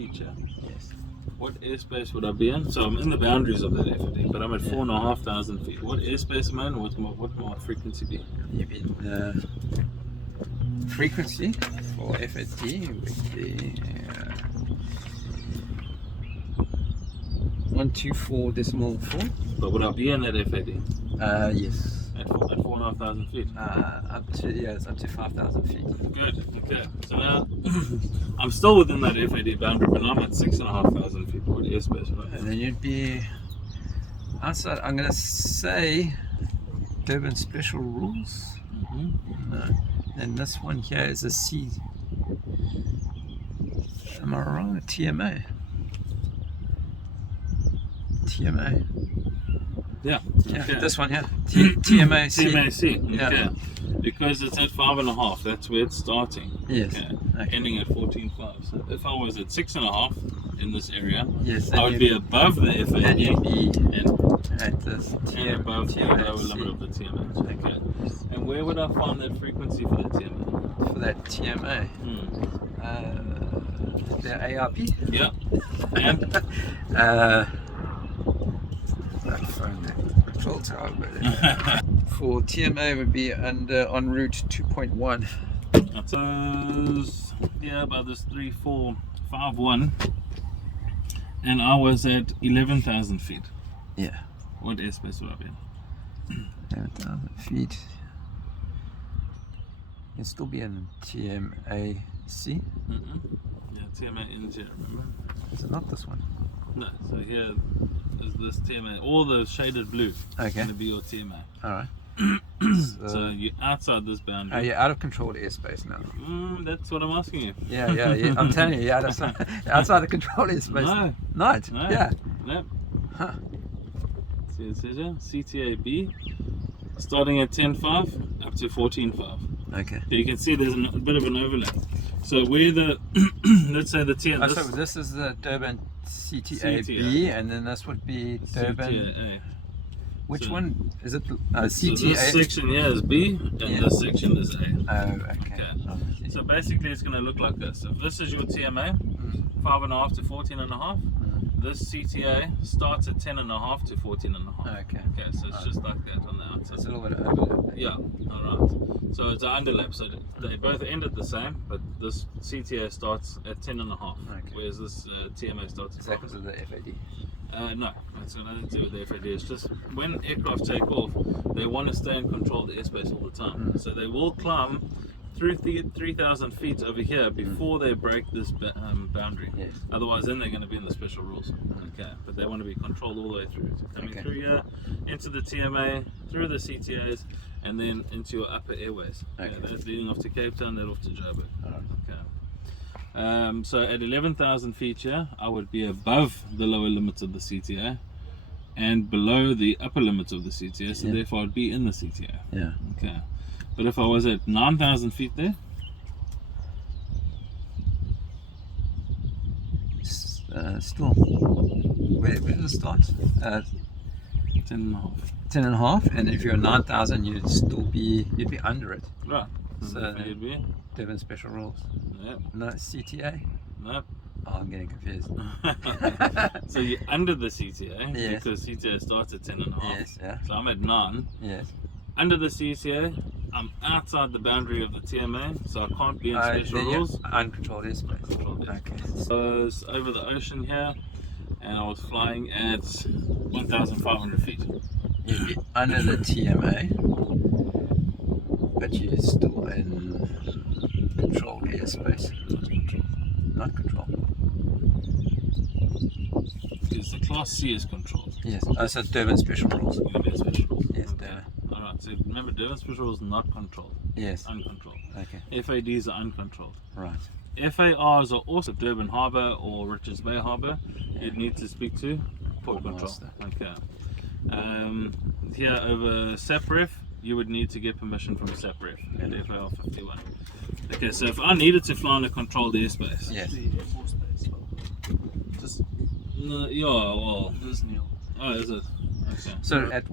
feature. Yes. What airspace would I be in? So I'm in the boundaries of that FAD, but I'm at 4,500 feet. What airspace am I in? What my frequency be? You've been frequency for FAD would be 124.4. But would I be in that FAD? Yes. At 4,500 feet? Up to 5,000 feet. Good, okay. So now, I'm still within that FAD boundary, but now I'm at 6,500 feet. What airspace, right? And then you'd be outside, I'm going to say, Durban Special Rules. No. And this one here is a C. Am I wrong? TMA. TMA. Yeah. Okay. This one here. TMA C. TMA C. Okay. Yeah. Because it's at 5.5, that's where it's starting. Yes. Okay. Okay. Ending at 14.5. So if I was at 6.5 in this area, Yes, I would be above the FAD and you'd be and at this above the TMA lower limit of the TMA. Okay. And where would I find that frequency for that TMA? for that TMA. The ARP. Yeah. And control tower, but for TMA would be under en route 2.1. so yeah, about this 3,451, and I was at 11,000 feet. Yeah. What airspace would I be in? 11,000 feet. You'll still be in TMA C. Yeah, TMA in here, remember? Is it not this one? No, so here is this TMA. All the shaded blue is Okay. going to be your TMA. Alright. So you're outside this boundary. You're out of controlled airspace now. That's what I'm asking you. Yeah. I'm telling you, you're outside of controlled airspace. No. Not? No. Yeah. No. Huh. See it says here? CTAB, starting at 10.5 up to 14.5. Okay. You can see there's a bit of an overlap. So where the, let's say the TMA. So this is the Durban CTAB, CTA. and then this would be Durban. CTA. Which So- one is it? So CTA. this section here is B, and this section is A. Oh, okay. Okay. So basically it's going to look like this. If this is your TMA, 5.5 to 14.5, this CTA starts at 10.5 to 14.5. Okay. Okay, so it's just like that on the outside. It's a little bit of overlap. Yeah, alright. So it's an underlap, so they both end at the same, but this CTA starts at 10.5, Okay. whereas this TMA starts Is at that because of the FAD? no, it's got nothing to do with the FAD. It's just when aircraft take off, they want to stay in control of the airspace all the time. So they will climb through 3,000 feet over here before they break this boundary. Yes. Otherwise, then they're going to be in the special rules. Okay, but they want to be controlled all the way through. So coming through here, into the TMA, through the CTAs, and then into your upper airways. Okay. That's leading off to Cape Town, then off to Joburg. Alright. Okay. So at 11,000 feet here, I would be above the lower limits of the CTA and below the upper limits of the CTA, so therefore I'd be in the CTA. Yeah. Okay. But if I was at 9,000 feet there, Still. Where does it start? 10.5. 10.5, and if you're 9,000, you'd be under it. Right. So you'd be? Durban Special Rules. Yep. No CTA. Nope. Oh, I'm getting confused. So you're under the CTA Yes. because CTA starts at 10.5. Yes. Yeah. So I'm at 9. Yes. Under the CTA, I'm outside the boundary of the TMA, so I can't be in special Then you're rules. uncontrolled airspace. Controlled airspace. Okay. So I was over the ocean here, and I was flying at 1,500 feet. You'd be under the TMA, but you're still in controlled airspace. Not controlled. Because the Class C is controlled. Yes. Oh, so Durban Special Rules. You're going to be in special rules. Yes, Okay. Durban. Alright, so remember, Durban special rules not controlled. Yes. Uncontrolled. Okay. FADs are uncontrolled. Right. FARs are also Durban Harbour or Richards Bay Harbour. You'd need to speak to Port Control. Master. Okay. Here over SAPREF, you would need to get permission from SAPREF at FAR 51. Okay, so if I needed to fly in a controlled airspace, Yes. The Air Force Base. no, yeah, well, This Neil. oh, is it? Okay. So at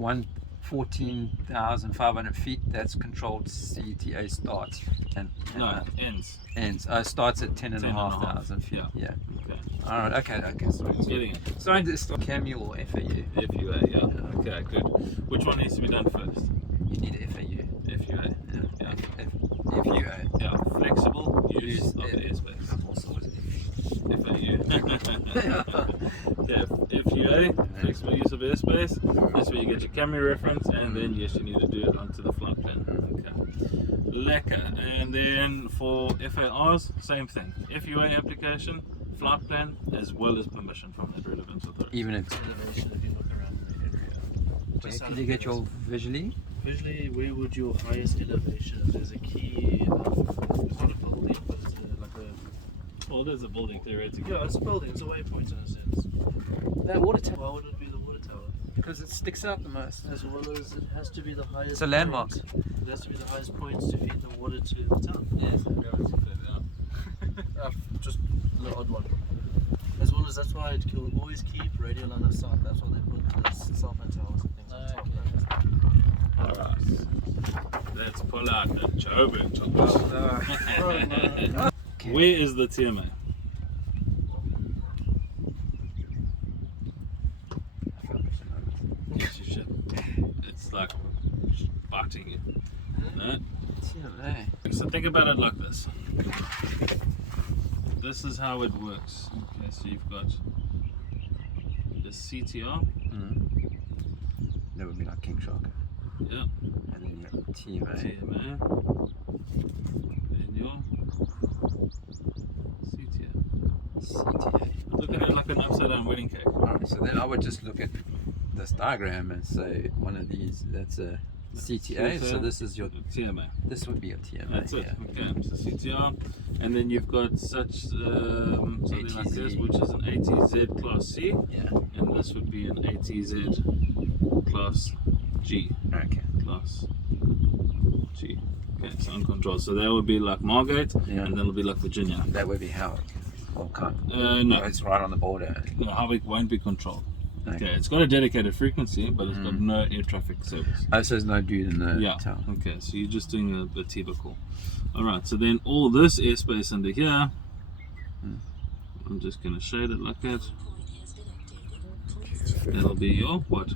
14,500 feet, that's controlled CTA starts and No, ends. ends. Starts at 10,500 feet. Yeah. Okay. All right. Okay. Sorry. Getting it. Sorry to start CAMU or FAU. FUA, yeah. Okay, good. Which one needs to be done first? You need FAU. FUA. Yeah. Yeah. FUA. Yeah. Flexible use of the airspace. Also, FAU. Yeah, FUA, flexible use of airspace. That's where you get your camera reference, and then yes, you need to do it onto the flight plan. Okay. Lekker. And then for FARs, same thing. FUA application, flight plan, as well as permission from the relevant authority. even if Elevation, if you look around the area. Just did you get your visually? Visually, where would your highest elevation? There's a key. It's not a building, but it's like a. Well, there's a building theoretically. Yeah, it's a building. It's a waypoint in a sense. That water tower. Why would it be the water tower? Because it sticks out the most. As well as it has to be the highest. It's a landmark. Point. It has to be the highest points to feed the water to the town. Yes. Just the odd one. As well as that's why it will always keep radio line of sight. That's why they put the cell phone towers and things on top. Alright. Let's pull out the Joburg. Okay. Where is the TMA? Yes, you should. It's like biting you. No? TMA. So think about it like this. This is how it works. Okay, so you've got the CTR. That would be like King Shark. Yeah. And then your TMA. TMA. And your CTR. CTA. Look at it like an upside down wedding cake. Alright, so then I would just look at this diagram and say one of these, that's a CTA, so this is your, TMA. this would be your TMA. That's it. Yeah. Okay, so CTR, and then you've got something like this, which is an ATZ Class C, Yeah. and this would be an ATZ Class G. Okay. Class G. Okay, so uncontrolled. So that would be like Margate, Yeah. and that'll be like Virginia. That would be Howard. Or can't. No, It's right on the border. Harwick won't be controlled. Okay. Okay, it's got a dedicated frequency, but it's got no air traffic service. Oh, so there's no dude in the Yeah. town. Okay, so you're just doing a TIBA call. Alright, so then all this airspace under here, I'm just going to shade it like that. That'll be your what?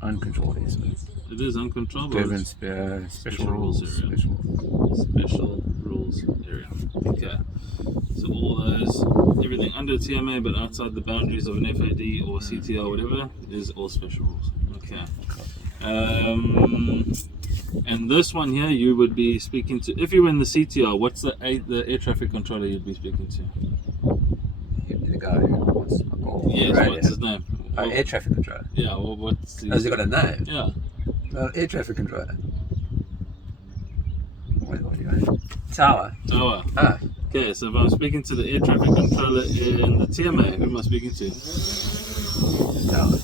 Uncontrolled airspace. It is uncontrolled. Durban special rules. area. Special. Special rules area. Okay, so all those, everything under TMA but outside the boundaries of an FAD or CTR or whatever is all special rules. Okay. And this one here, you would be speaking to, if you were in the CTR, what's the air traffic controller you'd be speaking to? The guy who wants to call. Yes, radio. what's his name? Oh, air traffic controller. Yeah, well, what's his... Has he got a name? Yeah. Air traffic controller. What do you mean? Tower. Tower. Ah. Okay, so if I'm speaking to the air traffic controller in the TMA, who am I speaking to? Tower.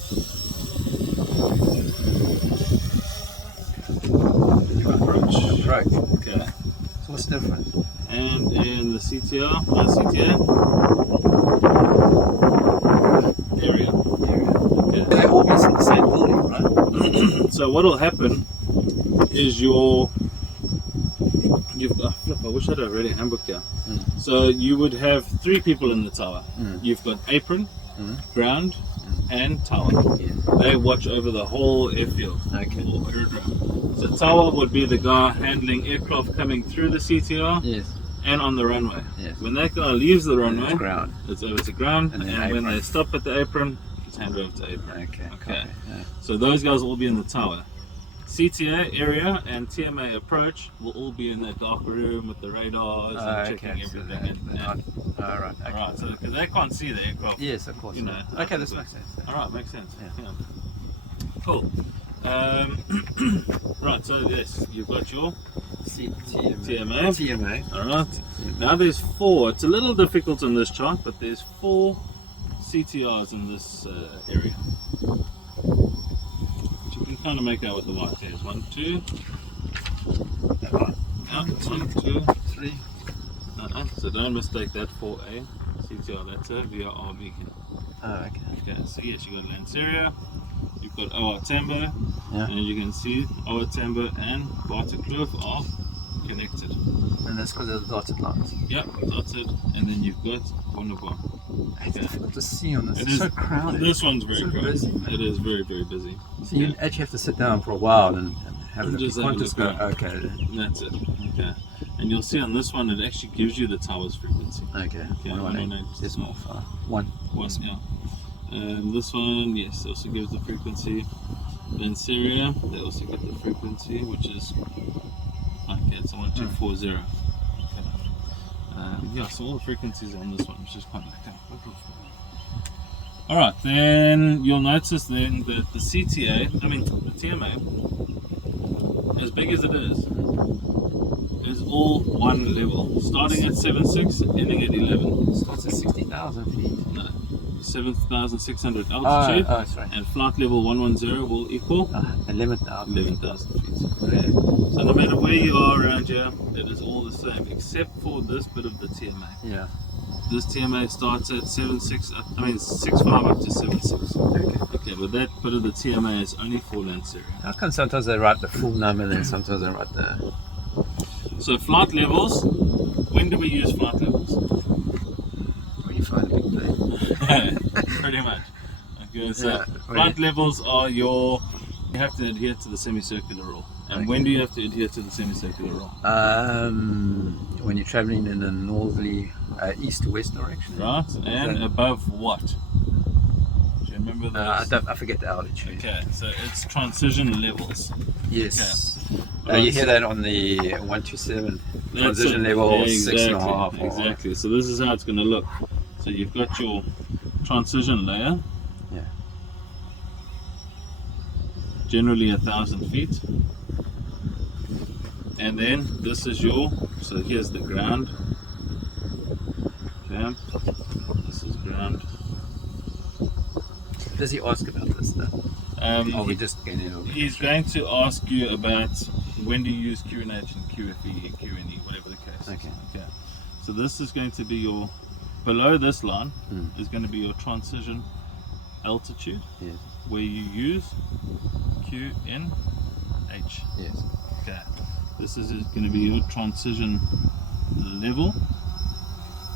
Approach. Right. Okay. So what's the difference? And in the CTR, CTA area. Okay. They all be in the same building, right? So what will happen is you've got, flip, I wish I had already a handbook here. So you would have 3 people in the tower. You've got apron, ground, and tower. Yeah. They watch over the whole airfield. Okay. Or aerodrome. So tower would be the guy handling aircraft coming through the CTR Yes. and on the runway. Yes. When that guy leaves the runway, It's ground. it's over to ground, And and, then when apron. they stop at the apron, it's handed over to apron. Okay. Okay. Yeah. So those guys will all be in the tower. CTA area and TMA approach will all be in that dark room with the radars and checking So everything. all right. Okay. Alright, so because they can't see the aircraft. Yes, of course. You know, Okay, this makes sense. Alright, makes sense. Yeah. Cool. Right, so yes, you've got your TMA. TMA. Alright. Now there's 4. It's a little difficult on this chart, but there's 4 CTRs in this area. Which you can kind of make out with the white hairs. 1, 2. Yeah, 1, 2, 3. So don't mistake that for a CTR, that's a VRR beacon. Oh, okay. Okay, so yes, you got Lanceria, you've got OR Tambo, Yeah. and you can see OR Tambo and Barter Kloof are connected. And that's because of the dotted lines. Yep, that's it. And then you've got Wonderbar. It's difficult to see on this. It It's is so crowded. This one's very So crowded. busy, man. It is very, very busy. So you actually have to sit down for a while and have a And look. just You have can't a just look go, around. okay, That's it. Okay. And you'll see on this one, it actually gives you the tower's frequency. okay. 118 decimal 5. 1. One, yeah. This one, yes, also gives the frequency. Lanceria, they also get the frequency, which is, okay, it's 1240. Okay. Yeah, so all the frequencies on this one, which is quite like Alright, then you'll notice then that the CTA, I mean the TMA, as big as it is all one level, starting at 7.6, ending at 11. Starts at 60,000 feet. No, 7,600 altitude, Oh, sorry. and flight level 110 will equal 11,000. 11,000 feet. Okay. So no matter where you are around here, it is all the same, except for this bit of the TMA. Yeah. This TMA starts at 6.5 up to 7.6. Okay. Okay, but that bit of the TMA is only for Lanceria. How come sometimes they write the full number and then sometimes they write the... So flight levels, when do we use flight levels? When you find a big plane. Pretty much. Okay, so Yeah, flight levels are you have to adhere to the semicircular rule. And Okay. when do you have to adhere to the semicircular rule? When you're traveling in a northerly east to west direction. Right, and Okay. above what? Do you remember those? I forget the altitude. Okay, so it's transition levels. Yes. Alright, You hear so that on the 127 that's transition it. level Yeah, 6.5. or- Exactly. So this is how it's going to look. So you've got your transition layer. Yeah. Generally 1,000 feet. And then this is your, so here's the ground. Okay. This is ground. Does he ask about this though? Or we just getting over? He's going to ask you about when do you use QNH and QFE, QNE, whatever the case. Okay. Okay. So this is going to be your, below this line Mm. is going to be your transition altitude, Yes. where you use QNH. Yes. Okay. This is going to be your transition level,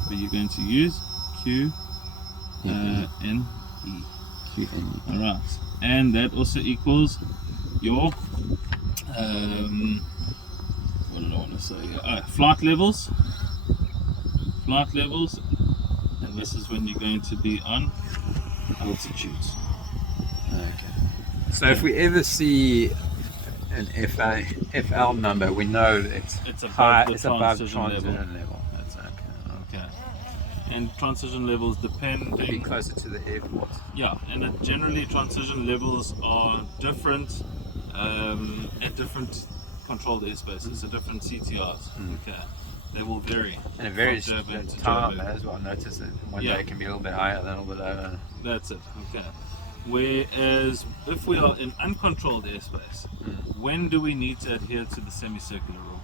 where you're going to use QNE. QNE. Alright. And that also equals your what did I want to say? Flight levels. Flight levels, and this is when you're going to be on altitudes. Okay. So if we ever see an FL number, we know it's It's high, above the it's above transition transition level. level. That's okay. Okay. And transition levels depend. Be closer to the airport. Yeah, and generally transition levels are different at different controlled airspaces, so different CTRs. Okay, they will vary. And it varies from Durban the to time Durban. as well. Notice that one Yeah. day it can be a little bit higher, then a little bit lower. That's it. Okay. Whereas if we are in uncontrolled airspace, when do we need to adhere to the semicircular rule?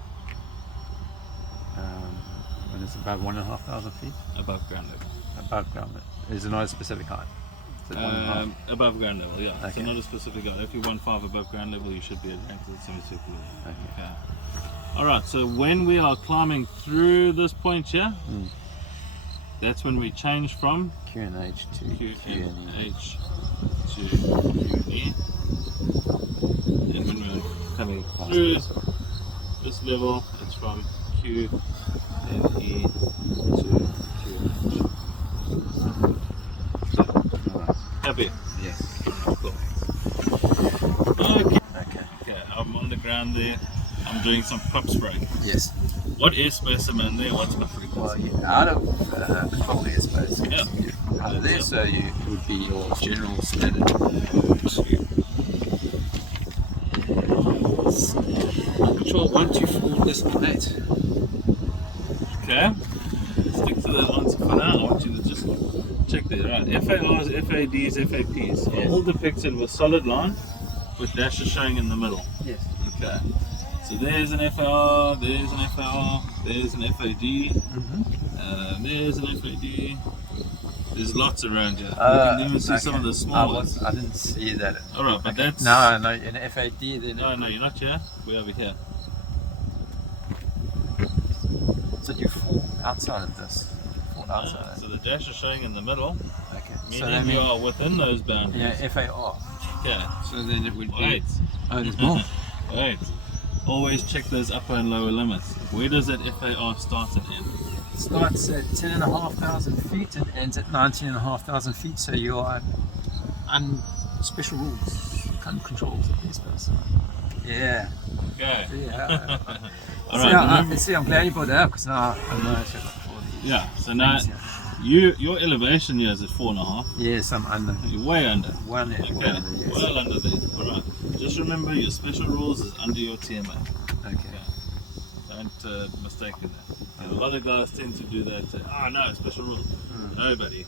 When it's above 1,500 feet, Above ground level. above ground level. Is it not a specific height? Is it 1.5? Above ground level, yeah. So Okay. not a specific height. If you're 1.5 above ground level, you should be adhering to the semicircular rule. Okay. Alright, so when we are climbing through this point here, that's when we change from QNH to QNE. QNH to QE. And when we're coming through this level, it's from QNE to QNH. Happy? Yes. Cool. Okay. Okay. Okay, I'm on the ground there. I'm doing some prop spraying. Yes. What airspace am I in there? What's my Well, frequency? you're out of control airspace. Yeah. You're out of there, so you it would be your general standard. Control 124.8. Okay. Stick to that answer for now. I want you to just check that. Right. FARs, FADs, FAPs are all depicted with solid line with dashes showing in the middle. Yes. Okay. So there's an FAR, there's an FAR, there's an FAD. There's an FAD. There's lots around here. You Uh, can even see some of the small ones. I didn't see that. Alright, but that's... No, in FAD then. No, you're not here. We're over here. So you fall outside of this. Fall outside. So the dash is showing in the middle, Okay. meaning So that you means are within those boundaries. yeah, FAR. Okay. So then it would be. Wait. Oh, there's more. Wait. Always check those upper and lower limits. Where does that FAR start and end? Starts at 10,500 feet and ends at 19,500 feet. So you are on special rules, controls of these person. Yeah. Okay. Yeah. Alright. See, I'm glad you brought that up because now I know it's for these. Yeah, so now things here. your elevation here is at 4.5. Yes, I'm under. You're way under. One Okay. yes. Well under there. Alright. Just remember your special rules is under your TMA. Okay. Don't mistake in that. A lot of guys tend to do that. Oh no, special rules. No, buddy.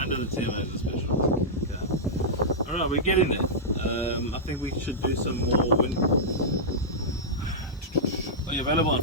Under the TMA is a special rule. Okay. Alright, we're getting there. I think we should do some more wind. Are you available on